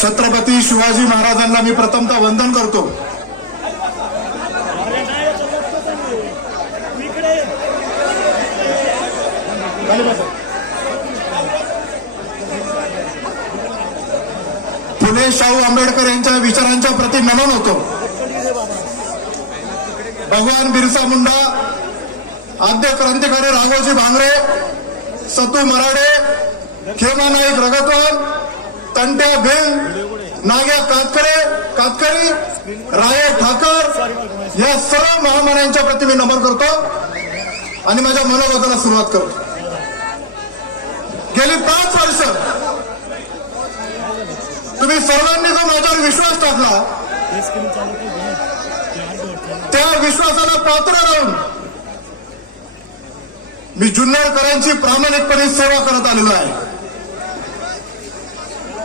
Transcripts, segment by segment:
छत्रपती शिवाजी महाराजांना मी प्रथमतः वंदन करतो. खाली फुले शाहू आंबेडकर यांच्या विचारांच्या प्रति नमन होतो. भगवान बिरसा मुंडा आद्य क्रांतिकारी राघोजी भांगरे सतू मराडे खेमा नाईक रगतवान तंट्या भेल नाग्या कातकरे कातकरी राये ठाकर या सर्व महामान्यांच्या प्रति मी नमन करतो आणि माझ्या मनोगताला सुरुवात करतो. गेली पाच वर्ष तुम्ही सर्वांनी जो माझ्यावर विश्वास टाकला त्या विश्वासाला पात्र राहून मी जुन्नरकरांची प्रामाणिकपणे सेवा करत आलेलो आहे.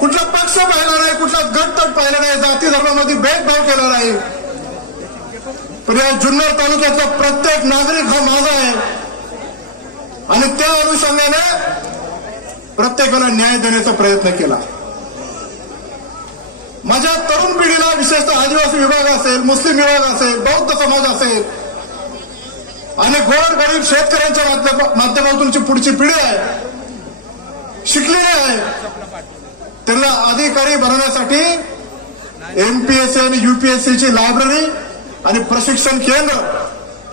कुठला पक्ष पाहिला नाही कुठला गटतट पाहिला नाही जाती धर्मामध्ये भेदभाव केला नाही. पण या जुन्नर तालुक्यातला प्रत्येक नागरिक हा माझा आहे. आणि त्या अनुषंगाने प्रत्येकाला न्याय देण्याचा प्रयत्न केला. माझ्या तरुण पिढीला विशेषतः आदिवासी विभाग असेल मुस्लिम विभाग असेल बौद्ध समाज असेल आणि गोर गरीब शेतकऱ्यांच्या माध्यमातून जी पुढची पिढी आहे शिकलेली आहे. त्यांना अधिकारी बनवण्यासाठी एमपीएससी आणि युपीएससीची लायब्ररी आणि प्रशिक्षण केंद्र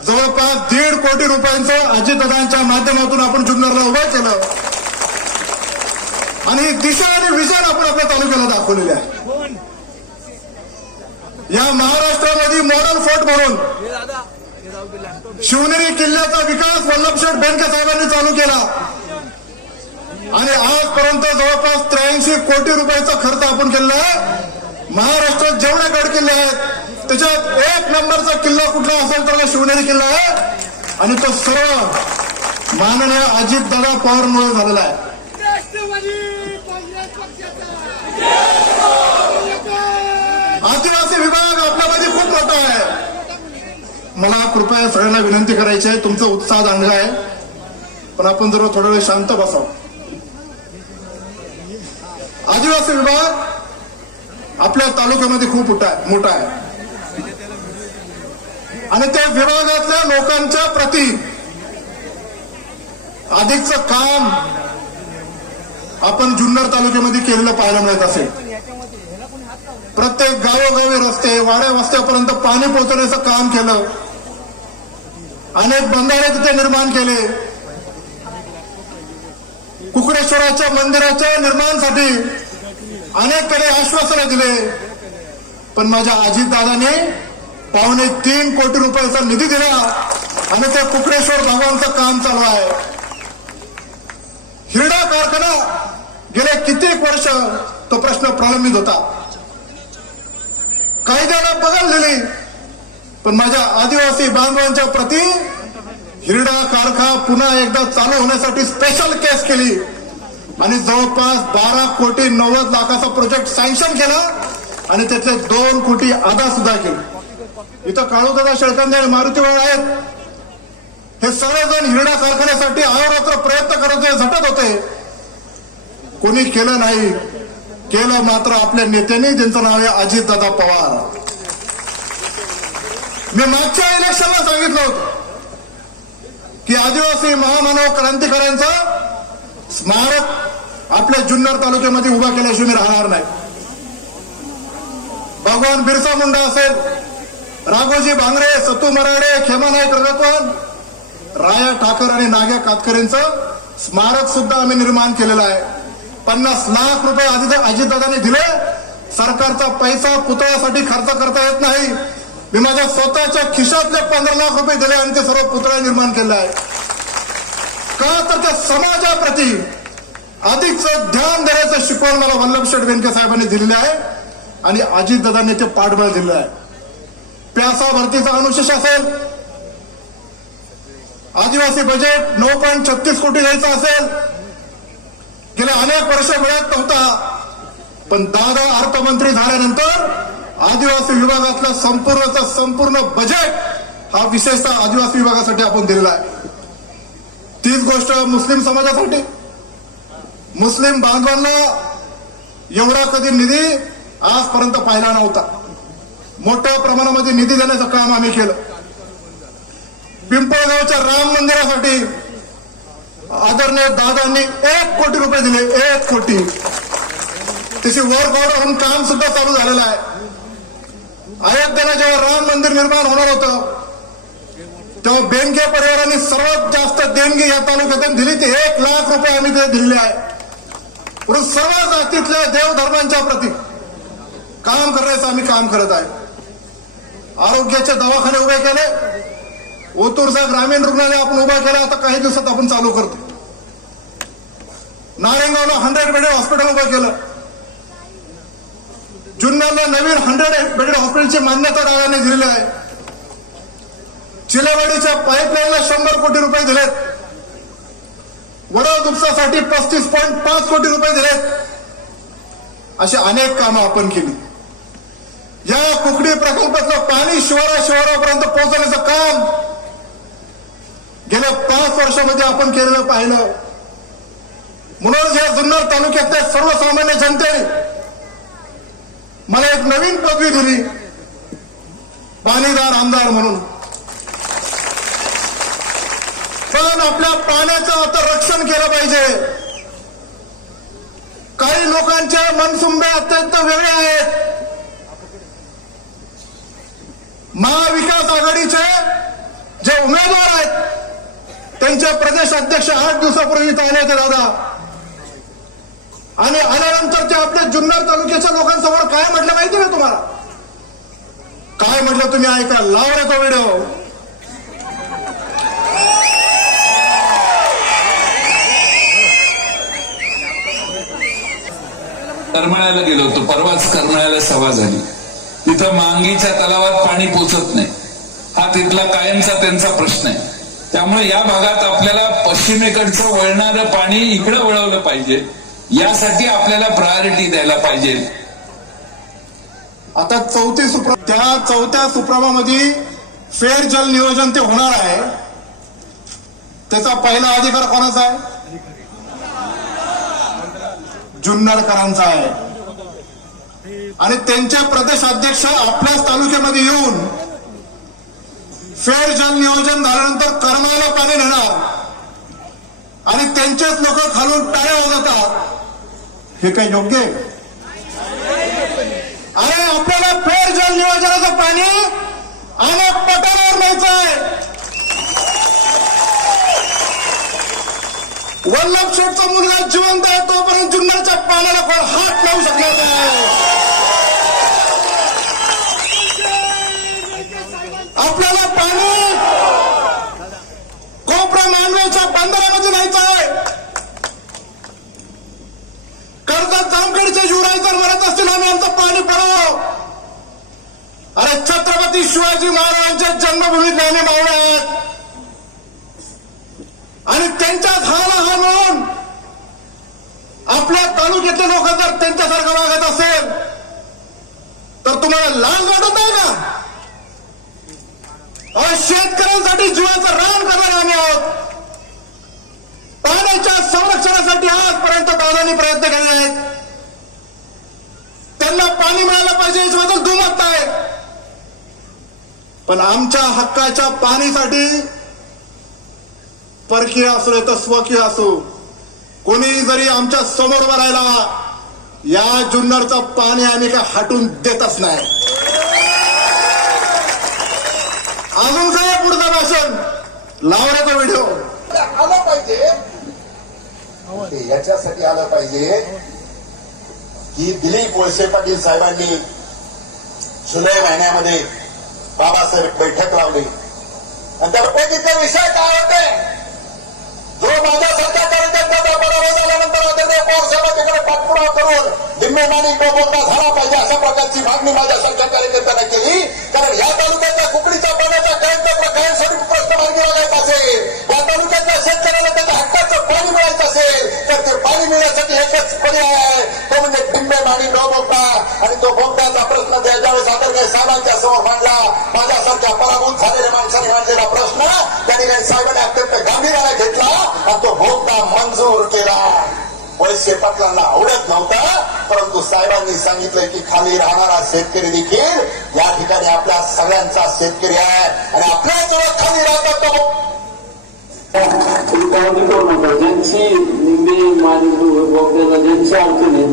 जवळपास दीड कोटी रुपयांचं अजितदादांच्या माध्यमातून आपण जुन्नरला उभं केलं. आणि दिशा आणि विजन आपण आपल्या तालुक्याला दाखवलेले आहे. या महाराष्ट्रामध्ये मॉडल फोर्ट म्हणून शिवनेरी किल्ल्याचा विकास वल्लभशेठ बेनके साहेबांनी चालू केला. आणि आजपर्यंत जवळपास त्र्याऐंशी कोटी रुपयाचा खर्च आपण केलेला आहे. महाराष्ट्रात जेवढे गड किल्ले आहेत त्याच्यात एक नंबरचा किल्ला कुठला असेल तर शिवनेरी किल्ला आहे. आणि तो सर्व माननीय अजितदादा पवारमुळे झालेला आहे. आदिवासी विभाग आपल्यामध्ये खूप मोठा आहे. मला कृपया सगळ्यांना विनंती करायची आहे. तुमचा उत्साह चांगला आहे. पण आपण जर थोडा वेळ शांत बसाव. आदिवासी विभाग आपल्या तालुक्यामध्ये खूप मोठा आहे मोठा आहे. आणि त्या विभागातल्या लोकांच्या प्रती अधिकच काम आपण जुन्नर तालुक्यामध्ये केलेलं पाहायला मिळत असेल. प्रत्येक गावोगावी रस्ते वाड्या वस्त्यापर्यंत पाणी पोहोचवण्याचं काम केलं. अनेक बंधारे तिथे निर्माण केले. कुकडेश्वराच्या मंदिराच्या निर्माणासाठी अनेककडे आश्वासनं दिले पण माझ्या अजितदादाने पावणे तीन कोटी रुपयाचा निधी दिला आणि त्या कुकडेश्वर भगवानचं काम चालू आहे. हिरडा कारखाना गेले कित्येक वर्ष तो प्रश्न प्रलंबित होता. कायद्यानं बदल दिली पण माझ्या आदिवासी बांधवांच्या प्रती हिरडा कारखा पुन्हा एकदा चालू होण्यासाठी स्पेशल केस केली. आणि जवळपास बारा कोटी नव्वद लाखाचा प्रोजेक्ट सँक्शन केला आणि त्याचे दोन कोटी अदा सुद्धा केले. इथं काळूदादा शेळकांदे आणि मारुतीवाळ आहेत. हे सगळेजण हिरडा कारखान्यासाठी अहोरात्र प्रयत्न करत होते झटत होते. कोणी केलं नाही. केलं मात्र आपल्या नेत्यांनी ज्यांचं नाव आहे अजितदादा पवार. मी मागच्या इलेक्शनला सांगितलं होतं की आदिवासी महामानव क्रांतिकाऱ्यांचा स्मारक आपल्या जुन्नर तालुक्यामध्ये उभा केल्याशिवाय मी राहणार नाही. भगवान बिरसा मुंडा असेल राघोजी भांगरे सतू मराडे खेमा नाईक रगतवन राया ठाकर आणि नाग्या कातकरेंचं स्मारक सुद्धा आम्ही निर्माण केलेलं आहे. पन्नास लाख रुपये अजित अजितदादांनी दिले. सरकारचा पैसा पुतळ्यासाठी खर्च करता येत नाही. मी माझ्या स्वतःच्या खिशातले पंधरा लाख रुपये दिले आणि ते सर्व पुतळा निर्माण केले आहे. का तर त्या समाजाप्रती अधिकचं ध्यान देण्याचं शिकवण मला वल्लभ शेठ बेनके साहेबांनी दिलेलं आहे. आणि अजितदादांनी ते पाठबळ दिलेलं आहे. प्यासा भरतीचा अनुशेष असेल आदिवासी बजेट नऊ पॉईंट छत्तीस कोटी द्यायचा असेल. गेल्या अनेक वर्ष मिळत नव्हता पण दादा अर्थमंत्री झाल्यानंतर आदिवासी विभागातलं संपूर्णचं संपूर्ण बजेट हा विशेषतः आदिवासी विभागासाठी आपण दिलेला आहे. तीच गोष्ट मुस्लिम समाजासाठी. मुस्लिम बांधवांना एवढा कधी निधी आजपर्यंत पाहिला नव्हता. मोठ्या प्रमाणामध्ये निधी देण्याचं काम आम्ही केलं. पिंपळगावच्या राम मंदिरासाठी आदरणीय दादांनी एक कोटी रुपये दिले एक कोटी. त्याची वर्क ऑर्डर होऊन काम सुद्धा चालू झालेलं आहे. अयोध्येला जेव्हा राम मंदिर निर्माण होणार होतं तेव्हा बेनके परिवाराने सर्वात जास्त देणगी या तालुक्यातून दिली ती एक लाख रुपये आम्ही ते दिलेले आहे. म्हणून सर्व जातीतल्या देवधर्मांच्या प्रती काम करण्याचं आम्ही काम करत आहे. आरोग्याचे दवाखाने उभे केले. ओतूरचा ग्रामीण रुग्णालय आपण उभा केला. आता काही दिवसात आपण चालू करतो. नारायणगावला हंड्रेड बेडेड हॉस्पिटल उभं केलं. जुन्नरला नवीन हंड्रेड बेडेड हॉस्पिटलची मान्यता डाव्याने दिलेली आहे. चिलेवाडीच्या पाईपलाईनला शंभर कोटी रुपये दिलेत. वडा दुपसासाठी पस्तीस पॉईंट पाच कोटी रुपये दिलेत. अशी अनेक कामं आपण केली. या कुकडी प्रकल्पातलं पाणी शिवारा शिवारापर्यंत पोहोचवण्याचं काम गेल्या पाच वर्षामध्ये आपण केलेलं पाहिलं. म्हणून या जुन्नर तालुक्यातल्या सर्वसामान्य जनतेने मला एक नवीन पदवी दिली. पाणीदार आमदार म्हणून. पण आपल्या पाण्याचं आता रक्षण केलं पाहिजे. काही लोकांचे मनसुंबे अत्यंत वेगळे आहेत. महाविकास आघाडीचे जे उमेदवार आहेत त्यांचे प्रदेश अध्यक्ष आठ दिवसापूर्वी इथं आले होते दादा. आणि आल्यानंतर ते आपल्या जुन्नर तालुक्याच्या लोकांसमोर काय म्हटलं माहिती ना तुम्हाला? काय म्हटलं तुम्ही ऐका लाव रे तो व्हिडिओ. करमळ्याला गेलो होतो. परवाच करमळ्याला सभा झाली. तिथं मांगीच्या तलावात पाणी पोचत नाही. हा तिथला कायमचा त्यांचा प्रश्न आहे. त्यामुळे या भागात आपल्याला पश्चिमेकडचं वळणारं पाणी इकडं वळवलं पाहिजे. यासाठी आपल्याला प्रायोरिटी द्यायला पाहिजे. आता चौथी सुप्र त्या चौथ्या सुप्रभामध्ये फेर जल नियोजन ते होणार आहे. त्याचा पहिला अधिकार कोणाचा आहे? जुन्नरकरांचा आहे. आणि त्यांचे प्रदेश अध्यक्ष आपल्याच तालुक्यामध्ये येऊन फेर जल नियोजन झाल्यानंतर करमाला पाणी नेणार. आणि त्यांचेच लोक खालून टाळ्या वाजवतात. हे काही योग्य आहे? अरे आपल्याला फेर जल नियोजनाचं पाणी अनेक पटावर न्यायचं आहे. वल्लभ शेठचा मुलगा जिवंत आहे तोपर्यंत जुन्नरच्या पाण्याला कोण हात लावू शकणार नाही. आपल्याला पाणी कोपरा मांडव्याच्या बंदरामध्ये न्यायचं आहे. कर्जत जामखेडचे युवराज जर म्हणत असतील आम्ही आमचं पाणी पडाव. अरे छत्रपती शिवाजी महाराजांच्या जन्मभूमीत ज्ञाने मावळे आहेत. आणि त्यांच्याच हाला समाजातले लोक जर त्यांच्यासारखं वागत असेल तर तुम्हाला लाल वाटत आहे का? शेतकऱ्यांसाठी जीवाचं रान करणार आम्ही आहोत. पाण्याच्या संरक्षणासाठी आजपर्यंत दादांनी प्रयत्न केले आहेत. त्यांना पाणी मिळालं पाहिजे याच्याबद्दल दुमत आहे. पण आमच्या हक्काच्या पाणीसाठी परकीय असो येतं स्वकीय असो कोणी जरी आमच्यासमोर उभा या जुन्नरचं पाणी आम्ही काय हटून देतच नाही. अजून काय पुढचं भाषण. लावण्याचा व्हिडिओ. आलं पाहिजे. याच्यासाठी आलं पाहिजे की दिलीप वळसे पाटील साहेबांनी जुलै महिन्यामध्ये बाबासाहेब बैठक लावली. आणि त्या बैठकीचा विषय काय होते? जो माझ्यासारख्या कार्यकर्त्याचा पराभव झाल्यानंतर आदरणीय पवार साहेबांच्याकडे पाठपुरावा करून निम्मेमानी बोलता झाला पाहिजे अशा प्रकारची मागणी माझ्यासारख्या कार्यकर्त्यांना केली. कारण या तालुक्याच्या कुकडीच्या पाण्याचा कायमचा कायमस्वरूपी प्रश्न मार्गी लागायचा असेल. या तालुक्यातल्या शेतकऱ्याला त्याच्या हक्काचं पाणी मिळायचं असेल तर ते पाणी मिळण्यासाठी एकच पर्याय आहे. तो म्हणजे टिंबे माणी न बोगदा आणि तो बोगद्याचा प्रश्न त्या ज्यावेळेस आदरणीय साहेबांच्या समोर मांडला माझ्यासारख्या पराभूत झालेल्या माणसाने मांडलेला प्रश्न त्या ठिकाणी साहेबांनी अत्यंत गांभीर्याने घेतला. हा तो बोगदा मंजूर केला. वळसे पाटलांना आवडत नव्हता परंतु साहेबांनी सांगितलंय की खाली राहणारा शेतकरी देखील या ठिकाणी आपल्या सगळ्यांचा शेतकरी आहे आणि आपल्या जवळ खाली राहतात तो. ज्यांची करू ज्यांची निंबे मारी ज्यांची अडचण आहे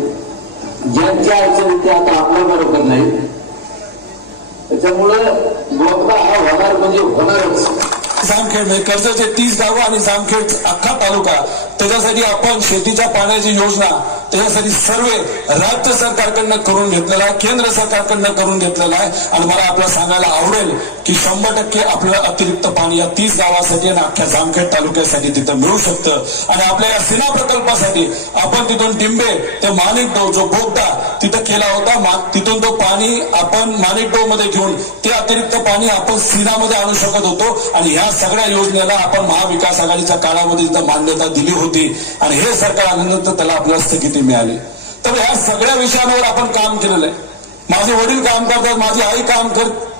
ज्यांच्या अडचणी ते आता आपल्या बरोबर नाही. त्याच्यामुळे बोगदा हा होणार म्हणजे होणारच. जामखेड म्हणजे कर्जचे तीस गावं आणि जामखेड अख्खा तालुका. त्याच्यासाठी आपण शेतीच्या पाण्याची योजना त्याच्यासाठी सर्वे राज्य सरकारकडनं करून घेतलेला आहे केंद्र सरकारकडनं करून घेतलेला आहे. आणि मला आपलं सांगायला आवडेल की शंभर टक्के आपल्याला अतिरिक्त पाणी या तीस गावासाठी आणि अख्ख्या जामखेड तालुक्यासाठी तिथं मिळू शकतं. आणि आपल्या या सिना प्रकल्पासाठी आपण तिथून टिंबे ते माणिकडो जो बोगदा तिथं केला होता तिथून तो पाणी आपण माणिकडो मध्ये घेऊन ते अतिरिक्त पाणी आपण सिनामध्ये आणू शकत होतो. आणि ह्या सगळ्या योजनेला आपण महाविकास आघाडीच्या काळामध्ये तिथं मान्यता दिली होती. आणि हे सरकार आल्यानंतर त्याला आपल्याला स्थगिती मिळाली. तर ह्या सगळ्या विषयांवर आपण काम केलेलं आहे. माझे वडील काम करतात माझी आई काम करत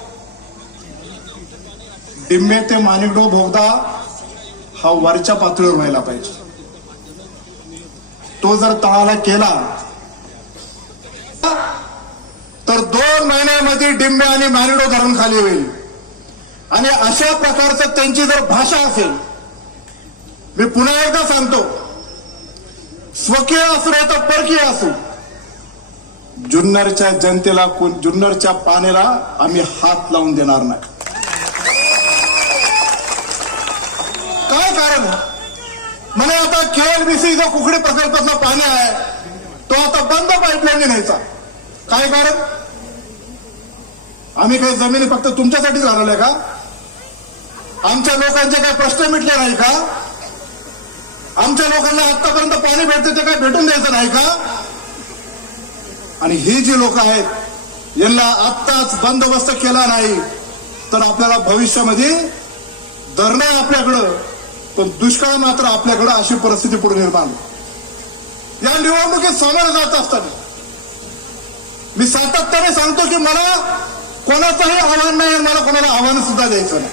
डिम्मे ते माणिकडो भोगदा हा वरच्या पातळीवर व्हायला पाहिजे. तो जर तळाला केला तर दोन महिन्यामध्ये डिंबे आणि मॅरिडो धरण खाली होईल. आणि अशा प्रकारचं त्यांची जर भाषा असेल मी पुन्हा एकदा सांगतो स्वकीय असू तर परकीय असू जुन्नरच्या जनतेला कोण- जुन्नरच्या पाण्याला आम्ही हात लावून देणार नाही. काय कारण? म्हणे आता केएलबीसी जो कुकडे प्रकल्पातला पाणी आहे तो आता बंद पाईपलाईन न्यायचा. काय कारण? आम्ही काही जमिनी फक्त तुमच्यासाठी झालेल्या का? आमच्या लोकांचे काही प्रश्न मिटले नाही का? आमच्या लोकांना आतापर्यंत पाणी भेटते ते काय भेटून द्यायचं नाही का? आणि ही जी लोक आहेत यांना आत्ताच बंदोबस्त केला नाही तर आपल्याला भविष्यामध्ये धरणं आहे आपल्याकडं पण दुष्काळ मात्र आपल्याकडं अशी परिस्थिती पुढे निर्माण या निवडणुकीत सामोरं जात असताना मी सातत्याने सांगतो की मला कोणाचंही आव्हान नाही मला कोणाला आव्हान सुद्धा द्यायचं नाही.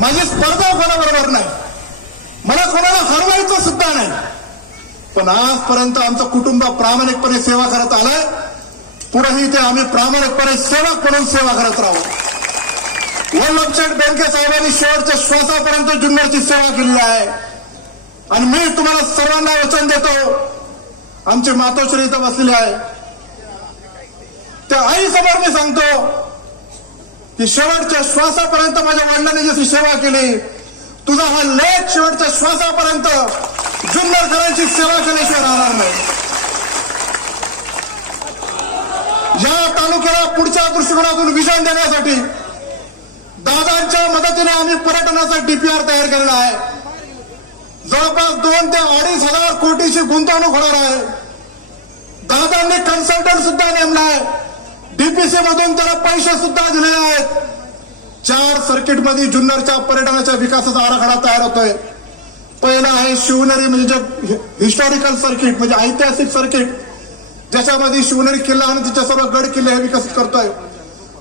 माझी स्पर्धा कोणाबरोबर नाही. मला कोणाला हरवायचं सुद्धा नाही. पण आजपर्यंत आमचं कुटुंब प्रामाणिकपणे सेवा करत आलंय. पुढेही ते आम्ही प्रामाणिकपणे सेवक म्हणून सेवा करत राहू. वल्लभशेठ बँके साहेबांनी शेवटच्या श्वासापर्यंत जुन्नरची सेवा केलेली आहे. आणि मी तुम्हाला सर्वांना वचन देतो आमचे मातोश्री इथं बसलेले आहे. त्या आई समोर मी सांगतो की शेवटच्या श्वासापर्यंत माझ्या वडिलांनी जशी सेवा केली तुझा हा लेख शेवटच्या श्वासापर्यंत जुन्नरकरांची सेवा केल्याशिवाय राहणार नाही. या तालुक्याला पुढच्या दृष्टिकोनातून विजन देण्यासाठी दादांच्या मदतीने आम्ही पर्यटनाचा डीपीआर तयार केलेला आहे. जवळपास दोन ते अडीच हजार कोटीची गुंतवणूक होणार आहे. दादांनी कन्सल्टंट सुद्धा नेमला आहे. डीपीसी मधून त्याला पैसे सुद्धा दिलेले आहेत. चार सर्किटमध्ये जुन्नरच्या पर्यटनाच्या विकासाचा आराखडा तयार होतोय. पहिला आहे शिवनेरी म्हणजे हिस्टॉरिकल सर्किट म्हणजे ऐतिहासिक सर्किट ज्याच्यामध्ये शिवनेरी किल्ला आणि तिच्या सर्व गड किल्ले हे विकसित करतोय.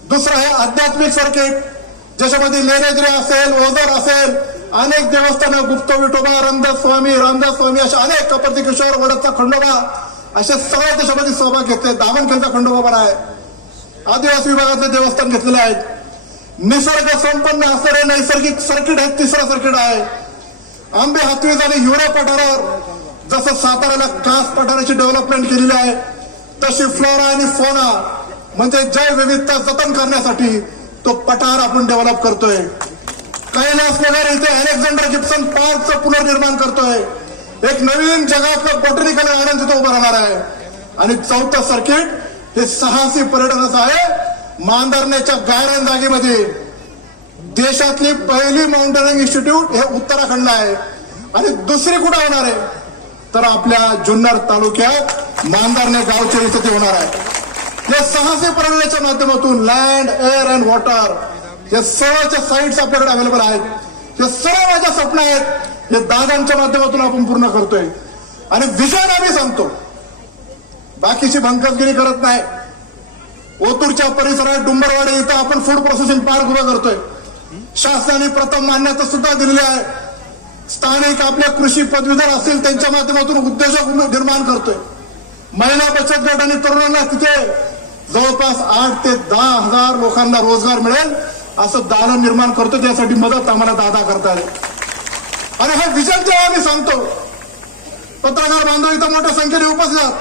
दुसरं आहे आध्यात्मिक सर्किट ज्याच्यामध्ये लेण्याद्री असेल ओझर असेल अनेक देवस्थानं गुप्त विठोबा रामदास स्वामी रामदास स्वामी अशा अनेक कपर्ती किशोर वडदचा खंडोबा असे सगळ्या त्याच्यामध्ये सहभाग घेतले. दामणखेलचा खंडोबा पण आहे. आदिवासी विभागातले देवस्थान घेतलेले आहेत. निसर्ग संपन्न असणारे नैसर्गिक सर्किट हे तिसरं सर्किट आहे. आंबे हातवीज आणि हिवरा पठारावर. जसं साताऱ्याला कास पठाराची डेव्हलपमेंट केलेली आहे तशी फ्लोरा आणि फोना म्हणजे जैव विविधता जतन करण्यासाठी तो पठार आपण डेव्हलप करतोय. कैलास नगर इथे अलेक्झांडर जिप्सन पार्कचं पुनर्निर्माण करतोय. एक नवीन जगातलं बॉटनिकल गार्डन तिथं उभं राहणार आहे. आणि चौथं सर्किट हे साहसी पर्यटनाचं आहे. मांदरण्याच्या गायरन जागेमध्ये. देशातली पहिली माउंटेनिंग इन्स्टिट्यूट हे उत्तराखंडला आहे. आणि दुसरी कुठे होणार आहे? तर आपल्या जुन्नर तालुक्यात मांदरणे गावच्या इथे ते होणार आहे. या साहसी प्रणालीच्या माध्यमातून लँड एअर अँड वॉटर या सर्वच्या साईट्स आपल्याकडे अवेलेबल आहेत. हे सर्व माझ्या स्वप्न आहेत. हे दादांच्या माध्यमातून आपण पूर्ण करतोय. आणि विजन आम्ही सांगतो. बाकीची भंकसगिरी करत नाही. ओतूरच्या परिसरात डुंबरवाडी इथं आपण फूड प्रोसेसिंग पार्क उभं करतोय. शासनाने प्रथम मान्यता सुद्धा दिलेली आहे. स्थानिक आपल्या कृषी पदवीधर असतील त्यांच्या माध्यमातून उद्योजक निर्माण करतोय. महिला बचत गट आणि तरुणांना तिथे जवळपास आठ ते दहा हजार लोकांना रोजगार मिळेल असं दालन निर्माण करतो. त्यासाठी मदत आम्हाला दादा करता येईल. आणि हे विजन जेव्हा आम्ही सांगतो पत्रकार बांधव इथं मोठ्या संख्येने उपस्थित.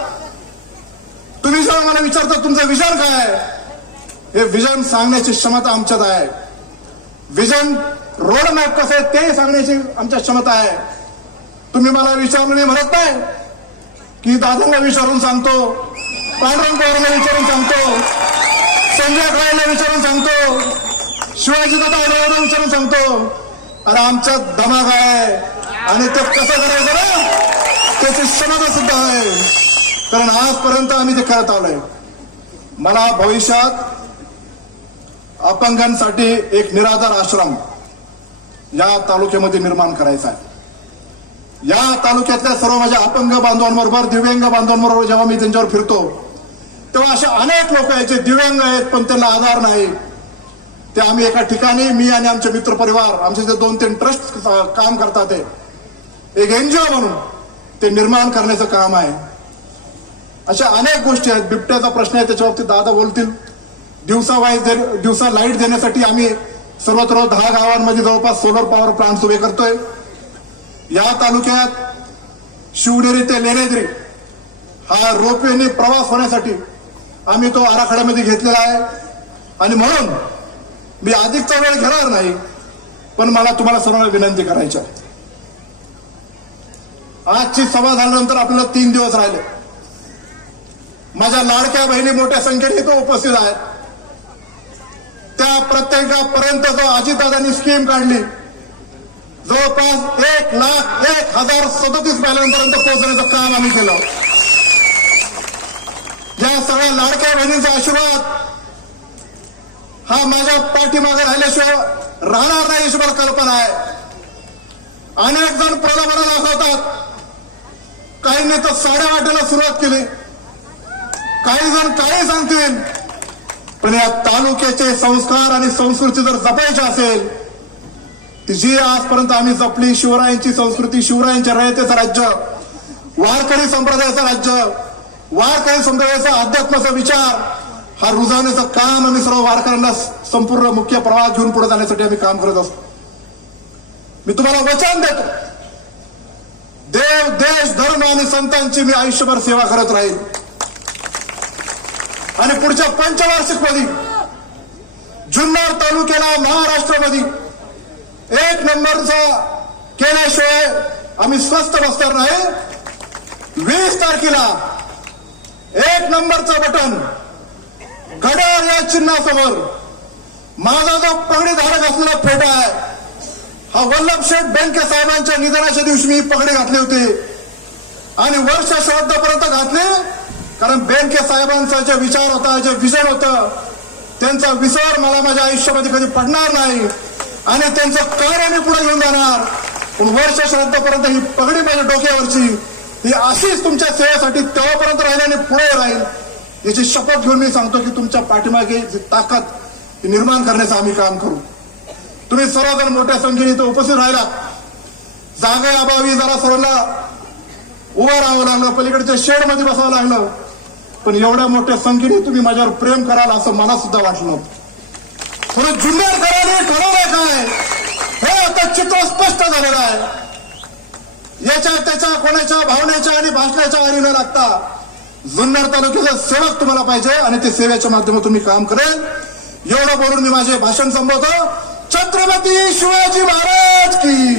तुम्ही जेव्हा मला विचारता तुमचा विजन काय आहे हे विजन सांगण्याची क्षमता आमच्यात आहे. विजन रोड मॅप कसं आहे ते सांगण्याची आमच्या क्षमता आहे. तुम्ही मला विचारलं मी म्हणत नाही की दादांना विचारून सांगतो पांडुरंग पवारांना विचारून सांगतो संजय काळेला विचारून सांगतो शिवाजी दादा आढळरावला विचारून सांगतो अरे आमचा धमाक आहे आणि ते कसं करायचं ना त्याची क्षमता सुद्धा आहे. कारण आजपर्यंत आम्ही ते करत आलोय. मला भविष्यात अपंगांसाठी एक निराधार आश्रम या तालुक्यामध्ये निर्माण करायचा आहे. या तालुक्यातल्या सर्व माझ्या अपंग बांधवांबरोबर दिव्यांग बांधवांबरोबर जेव्हा मी त्यांच्यावर फिरतो तेव्हा असे अनेक लोक आहेत जे दिव्यांग आहेत पण त्यांना आधार नाही. ते आम्ही एका ठिकाणी मी आणि आमचे मित्र परिवार आमचे जे दोन तीन ट्रस्ट काम करतात एक एनजीओ म्हणून ते निर्माण करण्याचं काम आहे. अशा अनेक गोष्टी आहेत. बिबट्याचा प्रश्न आहे त्याच्या बाबतीत दादा बोलतील. दिवसा वाईज दिवसा लाइट देण्यासाठी आम्ही सर्वत्र दहा गावांमध्ये जवळपास सोलर पॉवर प्लांट उभे करतोय. या तालुक्यात शिवनेरी ते लेणेद्री हा रोपवेने प्रवास होण्यासाठी आम्ही तो आराखड्यामध्ये घेतलेला आहे. आणि म्हणून मी अधिकचा वेळ घेणार नाही पण मला तुम्हाला सर्वांना विनंती करायची आहे. आजची सभा झाल्यानंतर आपल्याला तीन दिवस राहिले. माझ्या लाडक्या बहिणी मोठ्या संख्येने इथं उपस्थित आहेत. त्या प्रत्येकापर्यंत जो अजितदादांनी स्कीम काढली. जवळपास एक लाख एक हजार सदतीस महिलांपर्यंत पोहोचण्याचं काम आम्ही केलं. या सगळ्या लाडक्या बहिणींचा आशीर्वाद हा माझ्या पाठीमागे राहिल्याशिवाय राहणार नाही अशी मला कल्पना आहे. अनेक जण प्रलोभना दाखवतात. काहींनी तर साड्या वाटायला सुरुवात केली. काही जण काही सांगतील. पण या तालुक्याचे संस्कार आणि संस्कृती जर जपायची असेल जी आजपर्यंत आम्ही जपली शिवरायांची संस्कृती शिवरायांच्या रयतेचं राज्य वारकरी संप्रदायाचं राज्य वारकरी संप्रदायाचा अध्यात्माचा विचार हा रुजवण्याचं काम आम्ही सर्व वारकऱ्यांना संपूर्ण मुख्य प्रवाह घेऊन पुढे जाण्यासाठी आम्ही काम करत असतो. मी तुम्हाला वचन देतो. देव देश धर्म आणि संतांची मी आयुष्यभर सेवा करत राहील. आणि पुढच्या पंचवार्षिकमध्ये जुन्नर तालुक्याला महाराष्ट्रामध्ये एक नंबरचा केल्याशिवाय आम्ही स्वस्त बसणार नाही. वीस तारखेला एक नंबरचं बटन घड्याळ या चिन्हासमोर. माझा जो पगडी धारक असलेला फेटा आहे हा वल्लभ शेठ बँके साहेबांच्या निधनाच्या दिवशी मी पगडी घातली होती. आणि वर्ष श्राद्धापर्यंत घातले कारण बँके साहेबांचा जे विचार होता जे विजन होतं त्यांचा विसर मला माझ्या आयुष्यामध्ये कधी पडणार नाही. आणि त्यांचं कार्य मी पुढे घेऊन जाणार. पण वर्ष श्रद्धापर्यंत ही पगडी माझ्या डोक्यावरची. ही अशीच तुमच्या सेवेसाठी तेव्हापर्यंत राहील आणि पुढे राहील. याची शपथ घेऊन मी सांगतो की तुमच्या पाठीमागे जी ताकद ती निर्माण करण्याचं आम्ही काम करू. तुम्ही सर्वजण मोठ्या संख्येने इथे उपस्थित राहिला जागा अभावी जरा सर्वांना उभं राहावं लागलं पलीकडच्या शेडमध्ये बसावं लागलं. पण एवढ्या मोठ्या संख्येने तुम्ही माझ्यावर प्रेम कराल असं मला सुद्धा वाटलं नव्हतं. म्हणून जुन्नर कराने ठरवलंय काय हे आता चित्र स्पष्ट झालेलं आहे. याच्या त्याच्या कोणाच्या भावनेच्या आणि भाषणाच्या आरी न लागता जुन्नर तालुक्याचा सेवक तुम्हाला पाहिजे आणि ते सेवेच्या माध्यमातून मी काम करेन एवढं बोलून मी माझे भाषण संपवतो. छत्रपती शिवाजी महाराज की